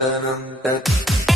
and I'm back.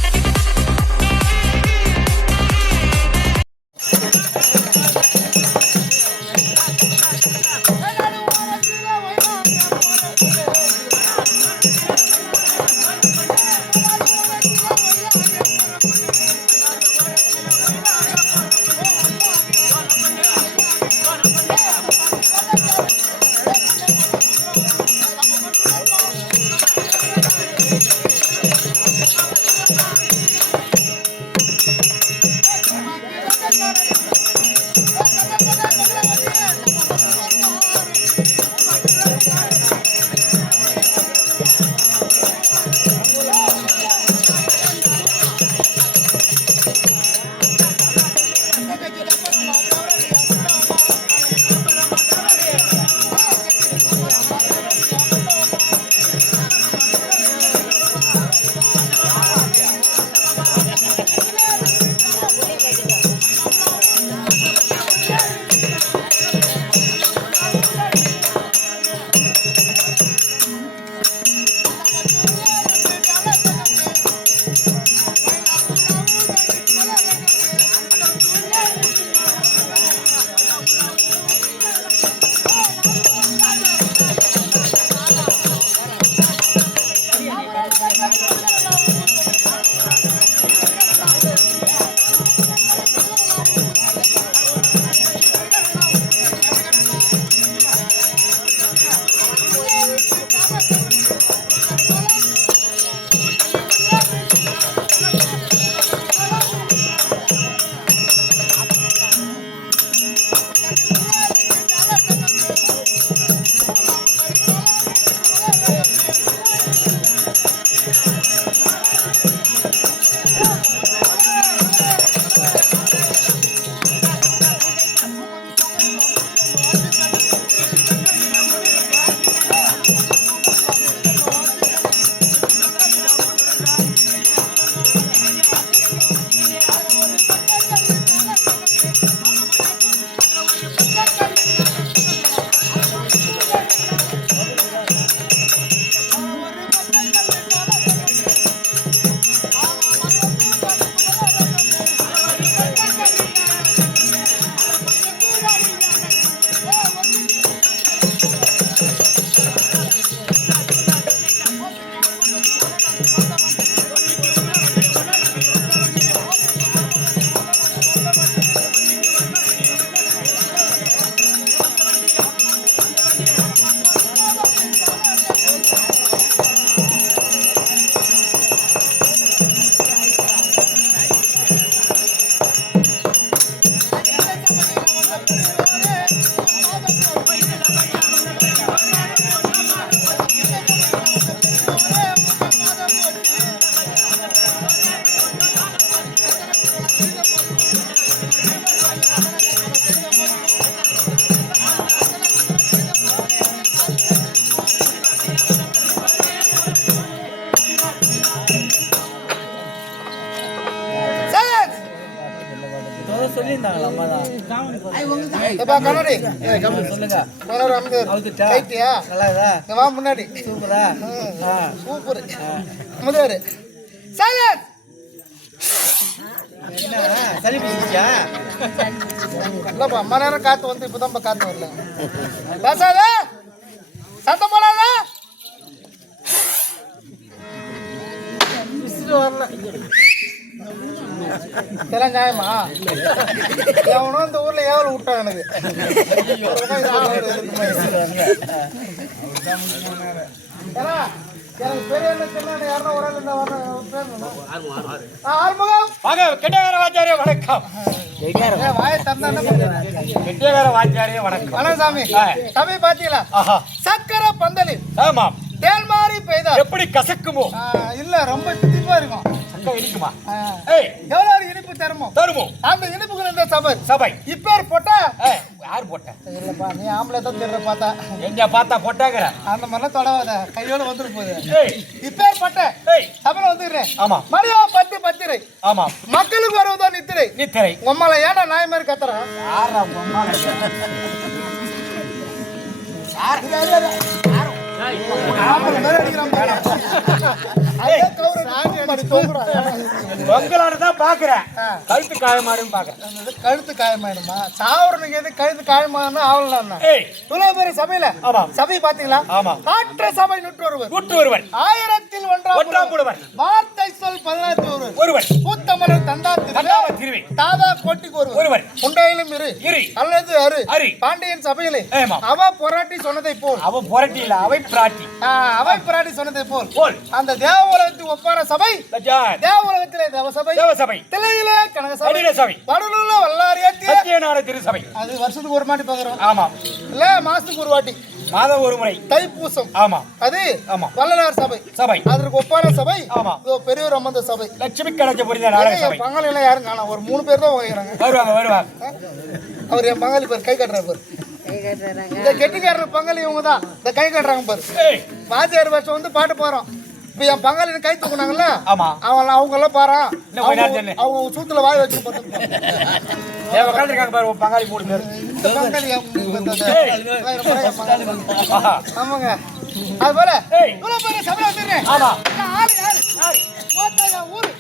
எப்பா கண்ணாடி. சொல்லுங்க. இரு. அவுத்துட்டா கைட்டியா? நல்லா வா முன்னாடி. சூப்பரா? சூப்பர். முதலாரு சைலன்ஸ்! சளி பிடிச்சிச்சா இல்லப்பா அம்மா நேரம் காத்து வந்து இப்பதான் காத்து வரல. பேசாத சத்தம் போடாத! விசிறு வரல. இதெல்லாம் நியாயமா எவனோ இந்த ஊர்ல ஏவல் விட்டான் எனக்கு. சக்கரை பந்தலில் ஆமாம். தேல் மாறி பெய்தா எப்படி கசக்குமோ. இல்ல ரொம்ப தித்திப்பா இருக்கும். இருக்குமா ஆ, ஏய் எவ்வளவு ஒரு இனிப்பு தருமோ தருமோ அந்த இனிப்புகள் இந்த சபை சபை இப்பேர் போட்டா ஏய் யார் போட்ட இல்லப்பா நீ ஆம்பளை தான் தெரியற பார்த்தா எங்க பார்த்தா போட்டாங்கிற அந்த மாதிரிலாம் தொடாத கையோட வந்துட்டு போகுது ஏய் இப்பேர் பட்ட சபையில வந்துடுறேன் ஆமா மணியா பத்து பத்திரை ஆமா மக்களுக்கு வருவதோ நித்திரை நித்திரை உம்மல ஏன்டா நாய் மாதிரி கத்துறான் யாரா உம்மா ஆம்பளை மாதிரி அடிக்கிறான் தூங்குறா உங்களாலதான் பாக்குறேன். கழுத்து காயமாடுன்னு பாக்குறேன். கழுத்து காயமாயிடுமா? சாவரனுக்கு எது கழுத்து காயமானா ஆவலாம் இவ்வளவு பேர் சபையில ஆமா. சபை பாத்தீங்களா ஆமா. காற்ற சபை ஒருவர். ஒருவன் ஆயிரத்தில் ஒன்றாம் ஒன்றாம் ஒருவர். வார்த்தை சொல் பதினாறு ஒருவர். ஒருவன் பூத்தமலர் தந்தா திருவி. தாதா கோட்டிக்கு ஒருவர். ஒருவர். உண்டையிலும் இரு. இரு. அல்லது அரு. அரு. பாண்டியன் சபையிலே. அவ போராட்டி சொன்னதை போல். அவன் புரட்டி இல்ல அவை பிராட்டி. அவை போராட்டி சொன்னதை போல். போல். அந்த தேவலகத்து ஒப்பார சபை. தேவலகத்திலே தேவசபை தேவசபை. திலையிலே கனக சபை. சபை வடலூர்ல வல்லாரியத்திய சத்தியநாத திருசபை அது வருஷத்துக்கு ஒரு மாட்டி பாக்குறோம் ஆமா. இல்ல மாசத்துக்கு ஒரு வாட்டி. மாதம் ஒரு முறை. தைப்பூசம். ஆமா. அது ஆமா. வள்ளலார் சபை. சபை. அதற்கு ஒப்பான சபை. ஆமா. பெரியவர் அம்மந்த சபை. லட்சுமி கணக்கு புரிந்த நாடக சபை. பங்காளி எல்லாம் யாரும் காணோம் ஒரு மூணு பேர் தான் வாங்கிறாங்க வருவாங்க வருவாங்க. அவர் என் பங்காளி பேர் கை கட்டுறாரு பாரு. இந்த கெட்டிக்காரர் பங்காளி இவங்க தான். இந்த கை கட்டுறாங்க பாரு. வாத்தியார் வருஷம் வந்து பாட்டு போறோம் இப்ப என் பங்காளி கை தூக்குனாங்கல்ல ஆமா. அவங்க அவங்க எல்லாம் பாரு அவங்க சூத்துல வாய் வச்சு உட்காந்துருக்காங்க பாரு பங்காளி மூணு பேர். ஆமாங்க. அது போல ஆமா. ஊரு.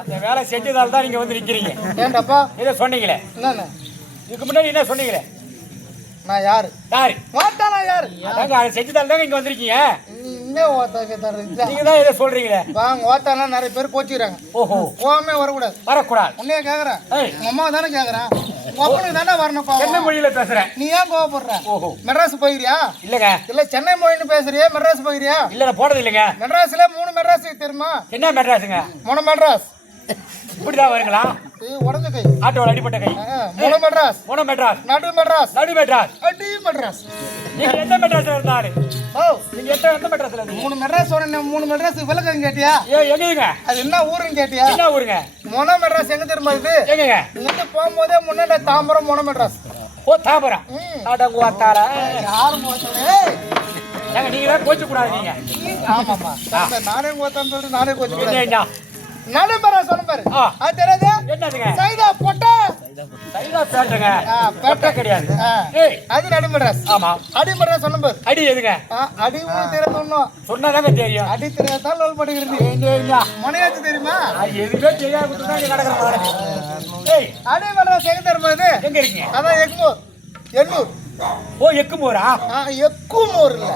அந்த வேலை செஞ்சதால தான் நீங்க வந்து நிக்கிறீங்க. ஏன்டாப்பா இதை சொன்னீங்களே. இதுக்கு முன்னாடி என்ன சொன்னீங்களே? நான் யாரு? யாரு? மாட்டா நான் யாரு? அதாங்க அதை செஞ்சதால தாங்க இங்க வந்திருக்கீங்க. இன்னும் ஓத்தா கேட்டாரு நீங்க தான் இதை சொல்றீங்களே. வாங்க ஓத்தானா நிறைய பேர் கோச்சிக்கிறாங்க. ஓஹோ. கோவமே வரக்கூடாது. வரக்கூடாது. உன்னையே கேக்குறேன். உங்க அம்மா தானே கேக்குறேன். உங்க அப்பனுக்கு தானே வரணும் என்ன. மொழியில பேசுறேன்? நீ ஏன் கோவப்படுற? ஓஹோ. மெட்ராஸ் போகிறியா இல்லங்க. இல்ல சென்னை மொழின்னு பேசுறியா மெட்ராஸ் போகிறியா இல்ல போனது இல்லைங்க. மெட்ராஸ்ல மூணு மெட்ராஸ் தெரியுமா? என்ன மெட்ராஸுங்க? மூணு மெட்ராஸ். இப்படிதான் வருங்களா? உடஞ்ச கை. ஆட்டோவில் அடிப்பட்ட கை. மூணு மெட்ராஸ். போன மெட்ராஸ். நடு மெட்ராஸ். நடு மெட்ராஸ். அடி மெட்ராஸ். நீங்க எந்த மெட்ராஸ்ல இருந்தாரு? ஓ. நீங்க எந்த எந்த மெட்ராஸ்ல இருந்தீங்க? மூணு மெட்ராஸ் சொன்ன மூணு மெட்ராஸ் விளக்கம் கேட்டியா? ஏ எங்கங்க? அது என்ன ஊருன்னு கேட்டியா? என்ன ஊருங்க? மொன மெட்ராஸ் எங்க தெரியுமா இது? எங்கங்க? இங்கிருந்து போகும்போதே முன்னாடி தாம்பரம் மொன மெட்ராஸ். ஓ தாபரம் ம். அடங்கு வாத்தார யாரும் ஏங்க நீங்க தான் கோச்சு கூடாது நீங்க ஆமாமா நானே சொல்லிட்டு நானே என்ன என்ன? நானே பாரு. அது தெரியாது? என்னதுங்க? சைதா பொட்டை. சைதா பேட்டுங்க பேட்டை கிடையாது. அது நடு மெட்ராஸ் ஆமா. அடி மெட்ராஸ் சொன்ன பாரு. அடி எதுங்க? அடி தெரியாது ஒண்ணும். சொன்னதாங்க தெரியும். அடி தெரியாதான் லோல் ஏங்க. மணியாச்சு தெரியுமா? எதுவுமே தெரியாத நடக்கிற மாதிரி. ஏய். அடி மெட்ராஸ் எங்க தெரியுமா இது எங்க இருக்கீங்க? அதான் எக்மோர். எண்ணூர். ஓ எக்குமோரா எக்குமோர் இல்ல.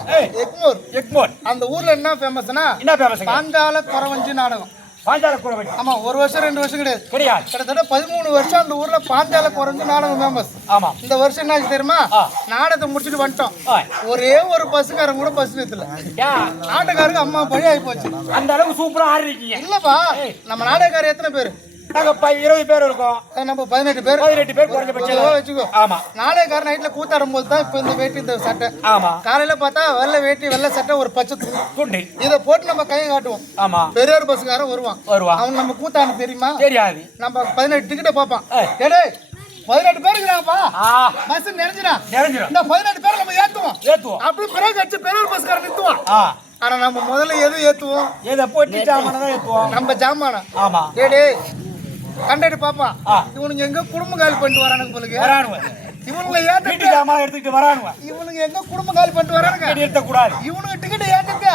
எக்மோர். எக்மோர். அந்த ஊர்ல என்ன ஃபேமஸ்னா என்ன பேமஸுங்க பாஞ்சால குறவஞ்சி நாடகம். பாஞ்சால குறவடி ஆமா ஒரு வருஷம் ரெண்டு வருஷம் கிடையாது. கிடையாது. கிட்டத்தட்ட பதிமூணு வருஷம் அந்த ஊர்ல பாஞ்சால குறவஞ்சி நாடகம் ஃபேமஸ் ஆமா. இந்த வருஷம் என்ன ஆச்சு தெரியுமா. நாடகத்தை முடிச்சுட்டு வந்துட்டோம். ஒரே ஒரு பஸ்ஸுக்காரன் கூட பஸ் நிறுத்தல. நாடகாருக்கு அம்மா பழி ஆகி போச்சு. அந்த அளவுக்கு சூப்பரா ஆடுறீங்க இல்லப்பா நம்ம நாடகக்காரர் எத்தனை பேர்? நாங்க இருபது பேர் இருக்கோம். நம்ம பதினெட்டு பேர். பதினெட்டு பேர் குறைஞ்சபட்சம். வச்சுக்கோ. ஆமா. நாடகக்காரர் நைட்ல கூத்தாடும் போது தான் இப்ப இந்த வேட்டி இந்த சட்டை. ஆமா. காலையில பார்த்தா வெள்ளை வேட்டி வெள்ளை சட்டை ஒரு பச்சை துண்டு இதை போட்டு நம்ம கையை காட்டுவோம். ஆமா. பெரியார் பஸ்ஸுக்காரன் வருவான். வருவான். அவன் நம்ம கூத்தான்னு தெரியுமா? தெரியாது. நம்ம பதினெட்டு டிக்கெட்டை பார்ப்பான். ஏய். டேய் பதினெட்டு பேர் இருக்கிறாங்கப்பா. பஸ் நிறைஞ்சிடா நிறைஞ்சிடும். இந்த பதினெட்டு பேர் நம்ம ஏத்துவோம். ஏத்துவோம். அப்படி பிறகு அடிச்சு பெரியார் பஸ்காரன் நிறுத்துவான். ஆனா நம்ம முதல்ல எது ஏத்துவோம்? ஏதோ போட்டு சாமான தான் ஏத்துவோம். நம்ம ஜாமான. ஆமா. டேய் கண்டடி பாப்பான் ஆ. இவனுங்க எங்க குடும்ப காலி பண்ணிட்டு வரானுங்க போலுக்கு? இவனுங்க வீட்டு ஏத்துட்டு சாமான எடுத்துக்கிட்டு வரானுவ இவனுங்க எங்க குடும்ப காலி பண்ணிட்டு வரானுங்க? நிறுத்த கூடாது இவனுங்க டிக்கெட் ஏத்துட்டு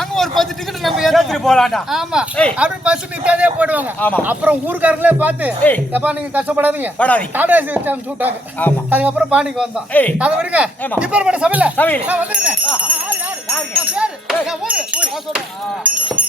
அங்க ஒரு பத்து டிக்கெட் நம்ம ஏத்துட்டு போலாம்டா. ஆமா. அப்படி பஸ் நிக்காதே போடுவாங்க ஆமா. அப்புறம் ஊர்க்காரங்களே பார்த்து ஏய். எப்பா நீங்க கஷ்டப்படாதீங்க. படாதீங்க. வச்சு அனுப்பிச்சு விட்டாங்க ஆமா. அதுக்கப்புறம் பாண்டிக்கு வந்தோம். அது விடுங்க ஆமா. இப்ப பட சபையில சபையில. நான் வந்துருக்கேன் யாரு? நான் பேரு. நான் ஊரு நான் சொல்றேன்.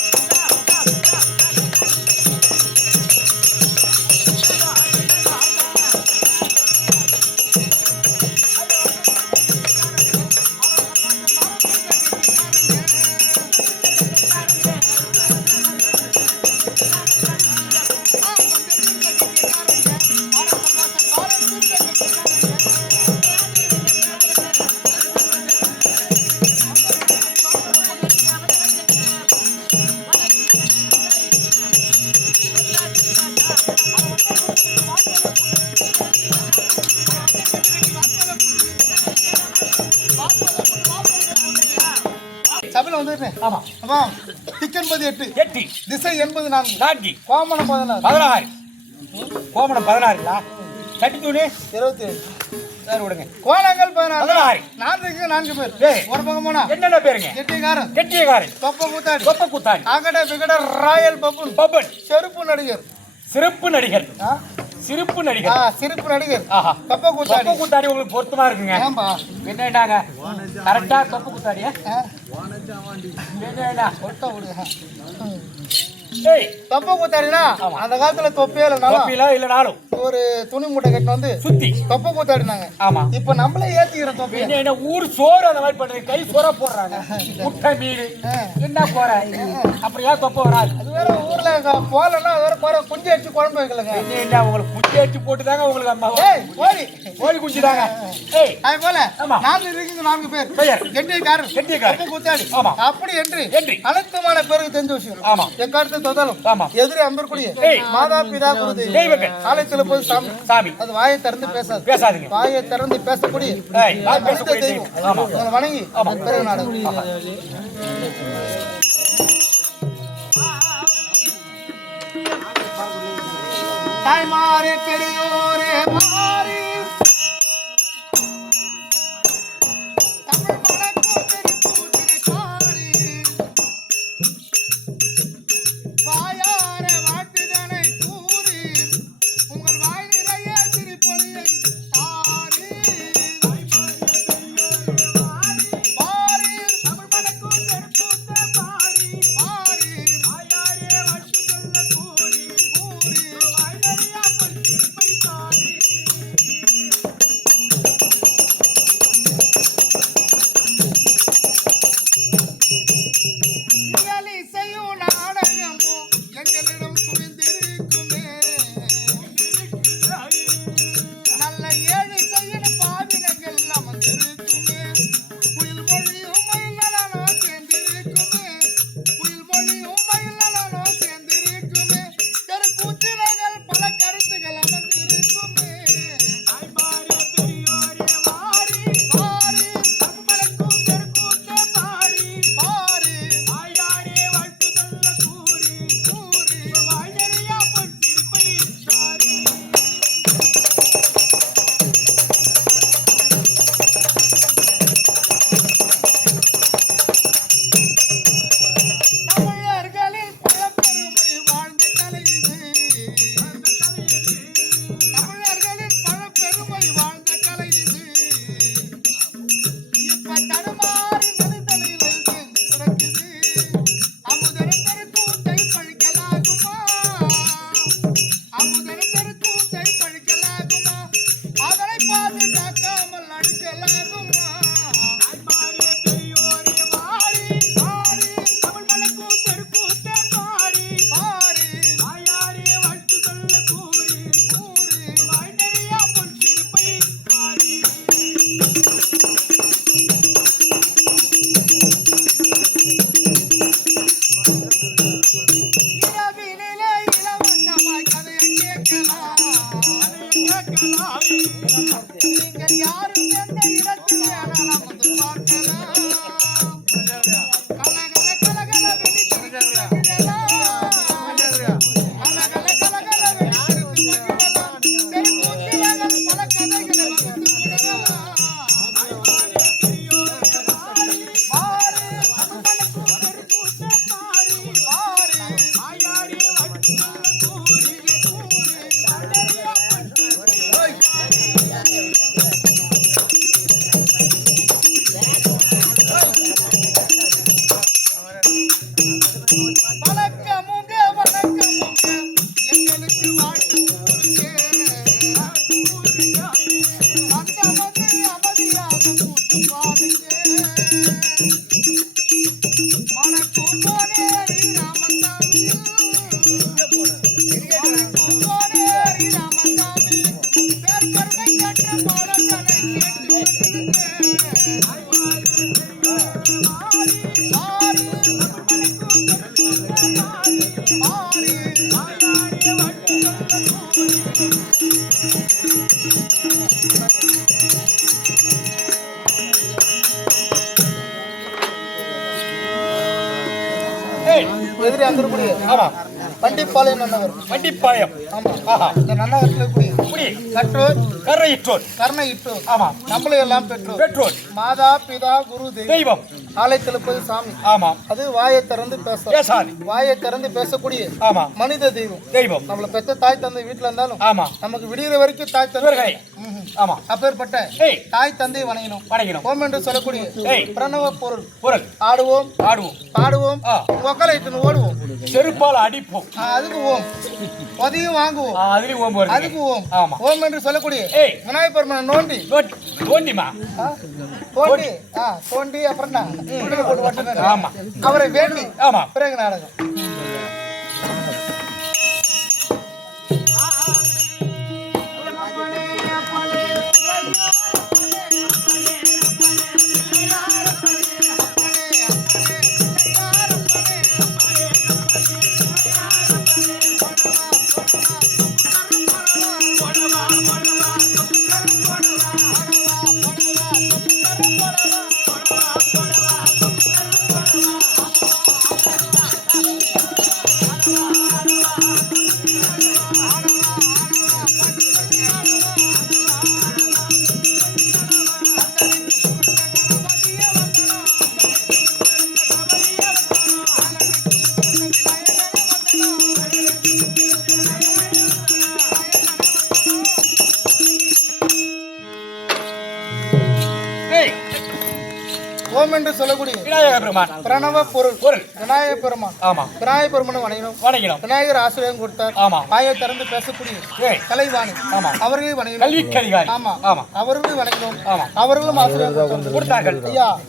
வந்துருக்கேன் ஆமா. அப்பா திக் என்பது எட்டு. எட்டி. திசை என்பது நான்கு. நான்கு. கோமணம் பதினாறு. பதினாறு. கோமணம் பதினாறுங்களா சட்டி தூணு இருபத்தி ஏழு வேறு விடுங்க. கோலங்கள் பதினாறு பதினாறு. நான்கு நான்கு பேர். ஒரு பக்கம் போனா. என்னென்ன பேருங்க? கெட்டிக்காரன். கெட்டியக்காரன். தொப்ப கூத்தாடி. கொப்ப குத்தாடி. அகட விகட ராயல் பப்புன். பப்பன். செருப்பு நடிகர். சிறப்பு நடிகர்? சிறப்பு ஆ, நடிகர் சிரிப்பு நடிகர். தொப்ப கூத்தாடி. குத்தாடி உங்களுக்கு பொருத்தமா இருக்குங்க. என்னடாங்க? கரெக்டா கொப்ப குத்தாடியா? என்னடா? ஒட்ட விடு. ஏய். தொப்ப கூத்தாடினா. அந்த காலத்துல தொப்பே இல்லைனாலும் தொப்பில இல்லனாலும் ஒரு துணி மூட்டை கட்டின வந்து சுத்தி. தொப்ப கூத்தாடினாங்க ஆமா. இப்ப நம்மளே ஏத்திக்கிறோம் தொப்பையை. என்ன என்ன ஊர் சோறு அந்த மாதிரி பண்றீங்க கை சோற போடுறாங்க. முட்டை மீன். என்ன போற அப்படியா தொப்ப வராது? அது வேற ஊர்ல போலன்னா அது வேற போற குஞ்சு அடிச்சு குழம்பு வைக்கலங்க. என்ன என்ன உங்களுக்கு குச்சி அடிச்சு போட்டு தாங்க உங்களுக்கு அம்மா? ஓடி. கோழி குச்சி தாங்க அது போல. நான்கு இருக்குங்க நான்கு பேர். பெயர். கெட்டிக்காரர். தொப்ப கூத்தாடி ஆமா. அப்படி என்று என்று. அனைத்துமான பேருக்கு தெரிஞ்ச விஷயம். ஆமா. எக்காரத்து தொதாலும்? ஆமா. எதிரி அம்பர்குடிய. மாதா பிதா குருதி தெய்வங்கள். ஆலயத்துல போய் சாமி சாமி. அது வாயை திறந்து பேசாது. பேசாதீங்க. வாயை திறந்து பேசக்கூடிய தெய்வம். வணங்கி பிறகு நாடகம் தாய்மாரே பெரியோரே மாறி எதிரி அங்கிருக்கூடிய ஆமா பண்டிப்பாளையம் நன்னவர் வண்டிப்பாளையம் ஆமா இந்த இருக்கக்கூடிய இப்படி கல்வி கற்றோர் கரையிற்றோர் கர்ண இட்டோர் ஆமா நம்மளை எல்லாம் பெற்றோர். பெற்றோர். மாதா பிதா குரு தெய்வம். ஆலை திருப்பதி சாமி. ஆமாம். அது வாயை திறந்து பேச. பேசாது வாயை திறந்து பேசக்கூடிய ஆமா மனித தெய்வம். தெய்வம். நம்மள பெத்த தாய் தந்தை வீட்டுல இருந்தாலும் ஆமா நமக்கு விடிகிற வரைக்கும் தாய் தந்தை. ஆமா அப்பேற்பட்ட தாய் தந்தை வணங்கினோம். வணங்கினோம். ஓம் என்று சொல்லக்கூடிய. பிரணவ பொருள். குரல் ஆடுவோம். ஆடுவோம். பாடுவோம். ஒக்கலை ஓடுவோம். செருப்பால் அடிப்போம். அதுக்கு ஓம். உதவியும் வாங்குவோம். அதுலயும் வருது. அதுக்கு ஓம். ஆமா. ஓம் என்று சொல்லக்கூடிய. விநாயகர் பெருமனை நோண்டி. தோண்டிமா ஆ, தோண்டி. ஆ தோண்டி அப்புறம் அவரை வேண்டி ஆமா. பிறகு நாடகம். ஓம் என்று சொல்லக்கூடிய விநாயக பெருமான். பிரணவ பொருள் பொருள். விநாயகர் பெருமான். ஆமா. விநாயகர் பெருமனை வணங்கினோம். வணங்கினோம். விநாயகர் ஆசிரியம் கொடுத்தார். ஆமா. வாயை திறந்து பேசக்கூடிய ஏய். கலைவாணி. ஆமா. அவர்களையும் வணங்கினோம். கல்விக்கு அதிகாரி ஆமா. ஆமா. அவர்களும் வணங்கினோம். ஆமா. அவர்களும் ஆசிரியம் கொடுத்தார்கள். ஐயா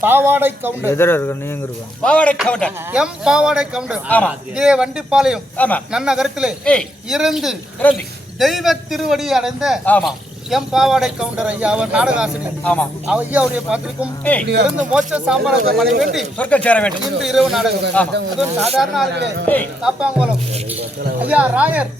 பாவாடை கவுண்டர். எதிர இருக்க நீங்க இருக்கோம் பாவாடை கவட்டன் எம் பாவாடை கவுண்டர். ஆமா. இதே வண்டிப்பாளையம். ஆமா. நன்னகரத்திலே ஏய். இருந்து இறந்து தெய்வ திருவடி அடைந்த ஆமா. எம் பாவாடை கவுண்டர் ஐயா அவர் நாடக ஆசிரியர் ஆமா அவர் ஐயாவுடைய பாத்திரிக்கும். இருந்து மோட்ச சாம்ராஜ்ய மனை வேண்டி சொர்க்கம் சேர வேண்டும். இன்று இரவு நாடகம். அதுவும் சாதாரண ஆளுகளே. ஏய். காப்பாங்குளம் ஐயா ராயர்.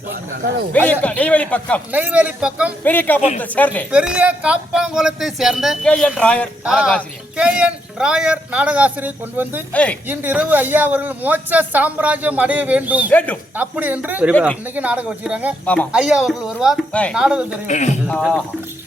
நெய்வேலி பக்கம். நெய்வேலி பக்கம் பெரிய காப்பத்தை சேர்ந்து. பெரிய காப்பாங்குளத்தை சேர்ந்த கே என் ராயர் நாடகாசிரியர் கே என் ராயர் நாடகாசிரியர் கொண்டு வந்து இன்று இரவு ஐயா அவர்கள் மோட்ச சாம்ராஜ்யம் அடைய வேண்டும். வேண்டும். அப்படி என்று. இன்னைக்கு நாடகம் வச்சுக்கிறாங்க. ஐயா அவர்கள் வருவார். நாடகம் தெரியும்.